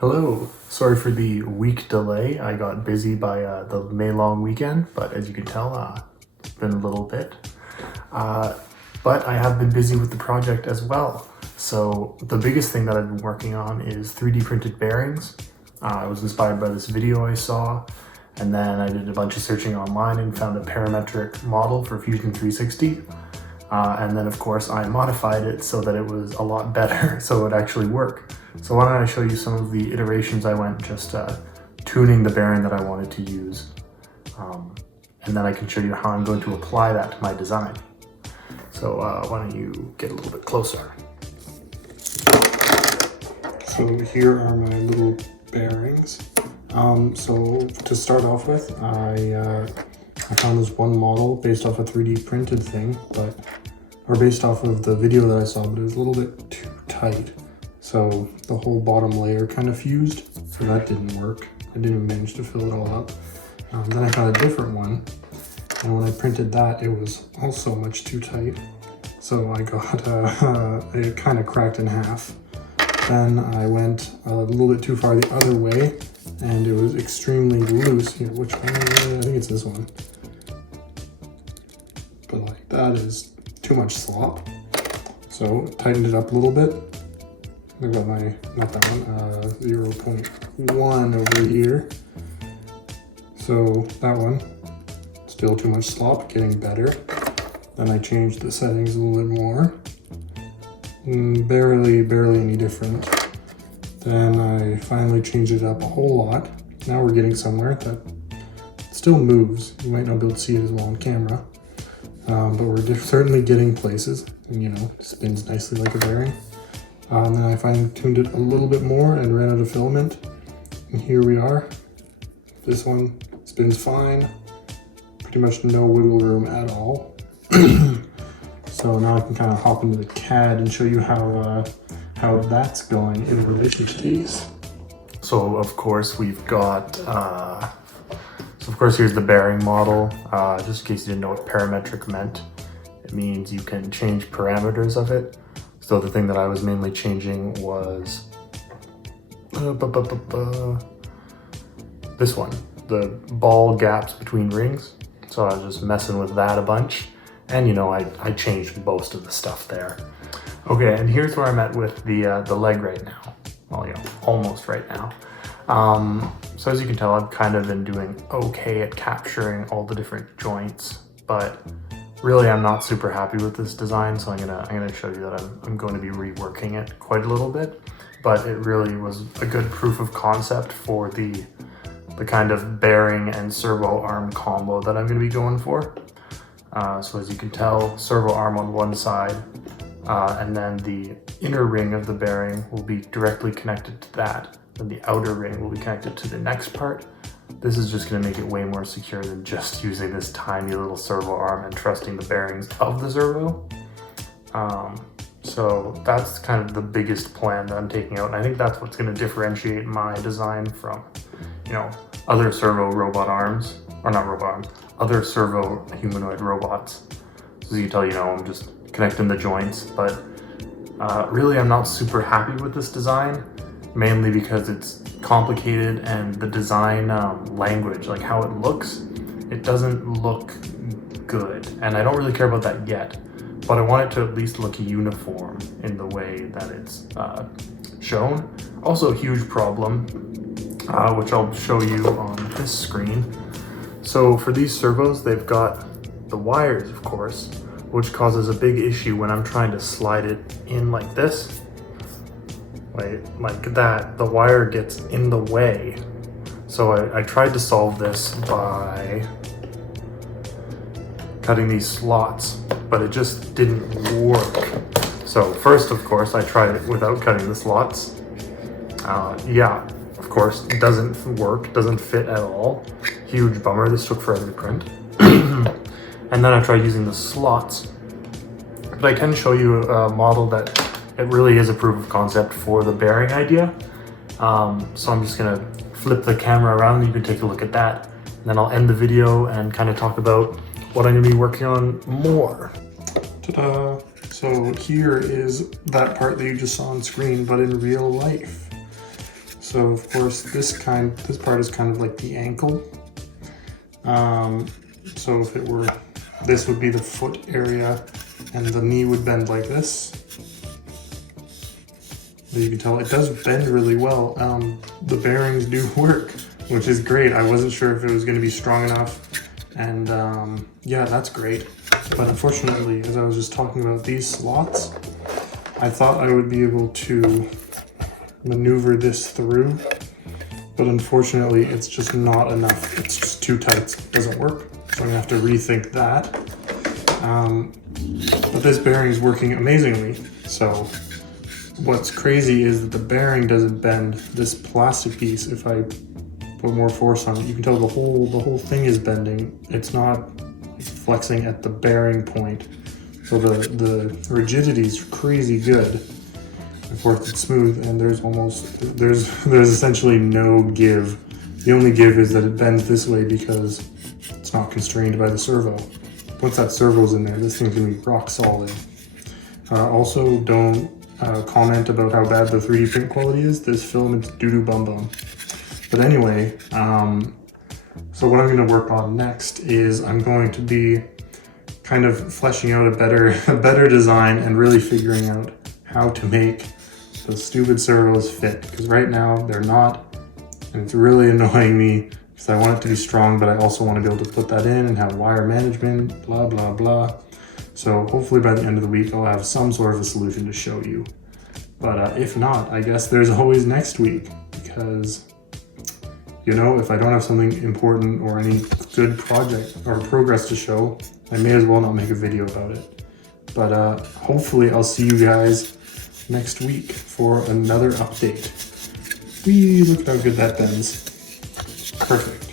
Hello, sorry for the week delay. I got busy by the May long weekend, but as you can tell, it's been a little bit. But I have been busy with the project as well. So the biggest thing that I've been working on is 3D printed bearings. I was inspired by this video I saw, and then I did a bunch of searching online and found a parametric model for Fusion 360. And then of course I modified it so that it was a lot better so it would actually work. So why don't I show you some of the iterations I went just tuning the bearing that I wanted to use. And then I can show you how I'm going to apply that to my design. So why don't you get a little bit closer. So here are my little bearings. So to start off with, I found this one model based off a 3D printed thing, or based off of the video that I saw, but it was a little bit too tight. So the whole bottom layer kind of fused, so that didn't work. I didn't even manage to fill it all up. Then I found a different one, and when I printed that, it was also much too tight. So I got, it kind of cracked in half. Then I went a little bit too far the other way, and it was extremely loose. Here, which one? I think it's this one. But like, that is too much slop. So tightened it up a little bit. I got my, not that one, 0.1 over here. So that one, still too much slop, getting better. Then I changed the settings a little bit more. Barely any different. Then I finally changed it up a whole lot. Now we're getting somewhere that still moves. You might not be able to see it as well on camera. But we're certainly getting places, and you know, it spins nicely like a bearing. And then I finally tuned it a little bit more and ran out of filament. And here we are. This one spins fine. Pretty much no wiggle room at all. So now I can kind of hop into the CAD and show you how that's going in relation to these. So of course we've got, here's the bearing model. Just in case you didn't know what parametric meant. It means you can change parameters of it. So the thing that I was mainly changing was this one, the ball gaps between rings. So I was just messing with that a bunch. And you know, I changed most of the stuff there. Okay, and here's where I'm at with the leg right now. Well, you know, almost right now. So as you can tell, I've kind of been doing okay at capturing all the different joints, but really I'm not super happy with this design, so I'm gonna show you that I'm going to be reworking it quite a little bit. But it really was a good proof of concept for the kind of bearing and servo arm combo that I'm gonna be going for. So as you can tell, servo arm on one side, and then the inner ring of the bearing will be directly connected to that. Then the outer ring will be connected to the next part. This is just going to make it way more secure than just using this tiny little servo arm and trusting the bearings of the servo. So that's kind of the biggest plan that I'm taking out, and I think that's what's going to differentiate my design from, you know, other servo robot arms, or not robot arms, other servo humanoid robots. So as you can tell, you know, I'm just connecting the joints, but really I'm not super happy with this design, mainly because it's complicated and the design language, like how it looks, it doesn't look good. And I don't really care about that yet, but I want it to at least look uniform in the way that it's shown. Also a huge problem, which I'll show you on this screen. So for these servos, they've got the wires, of course, which causes a big issue when I'm trying to slide it in like this. Like that, the wire gets in the way. So I tried to solve this by cutting these slots, but it just didn't work. So first, of course, I tried it without cutting the slots. Yeah, of course, it doesn't work, doesn't fit at all. Huge bummer, this took forever to print. And then I tried using the slots. But I can show you a model that it really is a proof of concept for the bearing idea. So I'm just gonna flip the camera around and you can take a look at that. And then I'll end the video and kind of talk about what I'm gonna be working on more. Ta-da! So here is that part that you just saw on screen, but in real life. So of course this part is kind of like the ankle. So if it were, this would be the foot area and the knee would bend like this. But you can tell it does bend really well. The bearings do work, which is great. I wasn't sure if it was going to be strong enough, and yeah, that's great. But unfortunately, as I was just talking about these slots, I thought I would be able to maneuver this through, but unfortunately it's just not enough. It's just too tight, it doesn't work. So I'm gonna have to rethink that. But this bearing is working amazingly. So what's crazy is that the bearing doesn't bend. This plastic piece, if I put more force on it, you can tell the whole thing is bending. It's not flexing at the bearing point. So the rigidity is crazy good. Of course it's smooth, and there's essentially no give. The only give is that it bends this way because it's not constrained by the servo. Once that servo's in there, this thing's gonna be rock solid. Also, don't comment about how bad the 3D print quality is. This filament's doo-doo bum-bum. But anyway, so what I'm gonna work on next is I'm going to be kind of fleshing out a better design and really figuring out how to make the stupid servos fit, because right now they're not, and it's really annoying me because I want it to be strong, but I also want to be able to put that in and have wire management, blah, blah, blah. So hopefully by the end of the week, I'll have some sort of a solution to show you. But if not, I guess there's always next week, because, you know, if I don't have something important or any good project or progress to show, I may as well not make a video about it. But hopefully I'll see you guys next week for another update. Whee, look at how good that bends. Perfect.